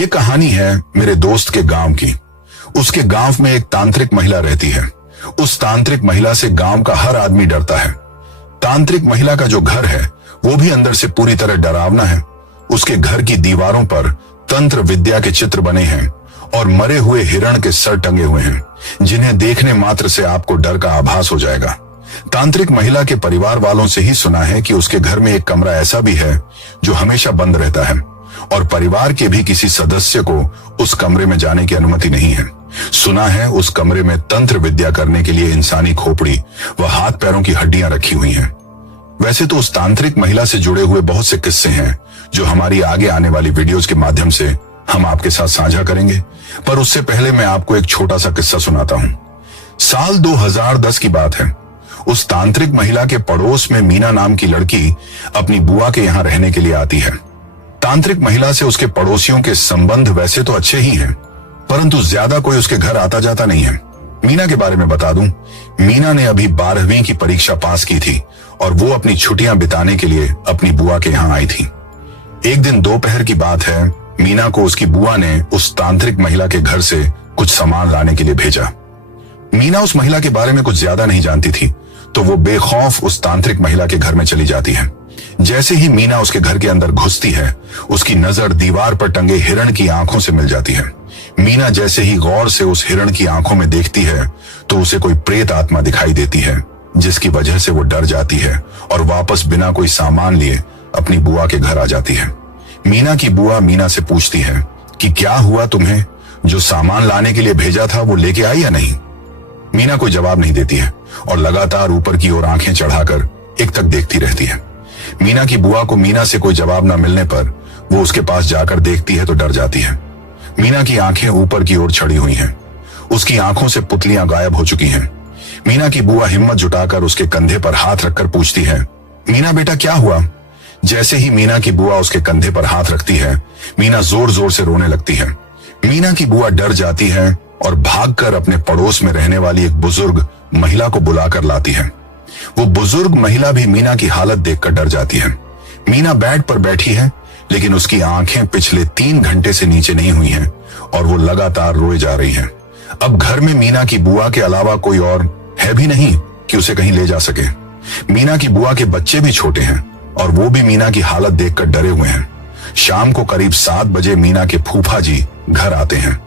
ये कहानी है मेरे दोस्त के गांव की। उसके गांव में एक तांत्रिक महिला रहती है। उस तांत्रिक महिला से गांव का हर आदमी डरता है। तांत्रिक महिला का जो घर है वो भी अंदर से पूरी तरह डरावना है। उसके घर की दीवारों पर तंत्र विद्या के चित्र बने हैं और मरे हुए हिरण के सर टंगे हुए हैं, जिन्हें देखने मात्र से आपको डर का आभास हो जाएगा। तांत्रिक महिला के परिवार वालों से ही सुना है कि उसके घर में एक कमरा ऐसा भी है जो हमेशा बंद रहता है और परिवार के भी किसी सदस्य को उस कमरे में जाने की अनुमति नहीं है। सुना है उस कमरे में तंत्र विद्या करने के लिए इंसानी खोपड़ी व हाथ पैरों की हड्डियां रखी हुई हैं। वैसे तो उस तांत्रिक महिला से जुड़े हुए बहुत से किस्से हैं जो हमारी आगे आने वाली वीडियोस के माध्यम से हम आपके साथ साझा करेंगे, पर उससे पहले मैं आपको एक छोटा सा किस्सा सुनाता हूं। साल 2010 की बात है। उस तांत्रिक महिला के पड़ोस में मीना नाम की लड़की अपनी बुआ के यहाँ रहने के लिए आती है। तांत्रिक महिला से उसके पड़ोसियों के संबंध वैसे तो अच्छे ही हैं, परंतु ज्यादा कोई उसके घर आता जाता नहीं है। मीना के बारे में बता दूं, मीना ने अभी 12वीं की परीक्षा पास की थी और वो अपनी छुट्टियां बिताने के लिए अपनी बुआ के यहाँ आई थी। एक दिन दोपहर की बात है, मीना को उसकी बुआ ने उस तांत्रिक महिला के घर से कुछ सामान लाने के लिए भेजा। मीना उस महिला के बारे में कुछ ज्यादा नहीं जानती थी, तो वो बेखौफ उस तांत्रिक महिला के घर में चली जाती है। जैसे ही मीना उसके घर के अंदर घुसती है, उसकी नजर दीवार पर टंगे हिरण की आंखों से मिल जाती है। मीना जैसे ही गौर से उस हिरण की आंखों में देखती है तो उसे कोई प्रेत आत्मा दिखाई देती है, जिसकी वजह से वो डर जाती है और वापस बिना कोई सामान लिए अपनी बुआ के घर आ जाती है। मीना की बुआ मीना से पूछती है कि क्या हुआ, तुम्हें जो सामान लाने के लिए भेजा था वो लेके आई या नहीं। मीना कोई जवाब नहीं देती है और लगातार ऊपर की ओर आंखें चढ़ाकर एक तक देखती रहती है। मीना की बुआ को मीना से कोई जवाब न मिलने पर वो उसके पास जाकर देखती है तो डर जाती है। मीना की आंखें ऊपर की ओर चढ़ी हुई हैं। उसकी आंखों से पुतलियां गायब हो चुकी हैं। मीना की बुआ हिम्मत जुटाकर उसके कंधे पर हाथ रखकर पूछती है, मीना बेटा क्या हुआ। जैसे ही मीना की बुआ उसके कंधे पर हाथ रखती है, मीना जोर जोर से रोने लगती है। मीना की बुआ डर जाती है और भागकर अपने पड़ोस में रहने वाली एक बुजुर्ग महिला को बुलाकर लाती है। वो बुजुर्ग महिला भी मीना की हालत देखकर डर जाती है। मीना बेड पर बैठी है, लेकिन उसकी आंखें पिछले 3 घंटे से नीचे नहीं हुई हैं और वो लगातार रोए जा रही है। अब घर में मीना की बुआ के अलावा कोई और है भी नहीं कि उसे कहीं ले जा सके। मीना की बुआ के बच्चे भी छोटे हैं और वो भी मीना की हालत देखकर डरे हुए हैं। शाम को करीब 7 बजे मीना के फूफा जी घर आते हैं।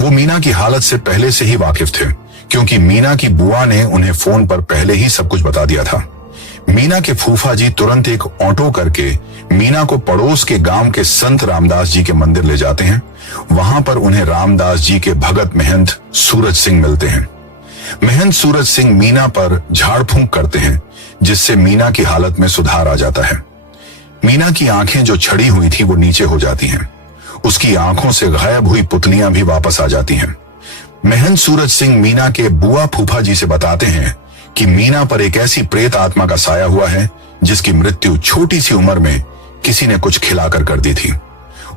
वो मीना की हालत से पहले से ही वाकिफ थे, क्योंकि मीना की बुआ ने उन्हें फोन पर पहले ही सब कुछ बता दिया था। मीना के फूफा जी तुरंत एक ऑटो करके मीना को पड़ोस के गांव के संत रामदास जी के मंदिर ले जाते हैं। वहां पर उन्हें रामदास जी के भगत महंत सूरज सिंह मिलते हैं। महंत सूरज सिंह मीना पर झाड़ फूंक करते हैं, जिससे मीना की हालत में सुधार आ जाता है। मीना की आंखें जो छड़ी हुई थी वो नीचे हो जाती हैं। उसकी आंखों से गायब हुई पुतलियां भी वापस आ जाती हैं। महंत सूरज सिंह मीना के बुआ फूफा जी से बताते हैं कि मीना पर एक ऐसी प्रेत आत्मा का साया हुआ है जिसकी मृत्यु छोटी सी उम्र में किसी ने कुछ खिलाकर कर दी थी।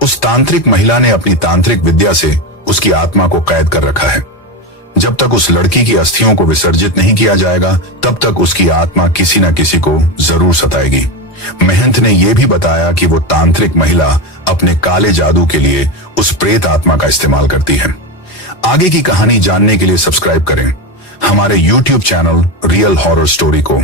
उस तांत्रिक महिला ने अपनी तांत्रिक विद्या से उसकी आत्मा को कैद कर रखा है। जब तक उस लड़की की अस्थियों को विसर्जित नहीं किया जाएगा, तब तक उसकी आत्मा किसी न किसी को जरूर सताएगी। महंत ने यह भी बताया कि वो तांत्रिक महिला अपने काले जादू के लिए उस प्रेत आत्मा का इस्तेमाल करती है। आगे की कहानी जानने के लिए सब्सक्राइब करें हमारे YouTube channel real horror story को।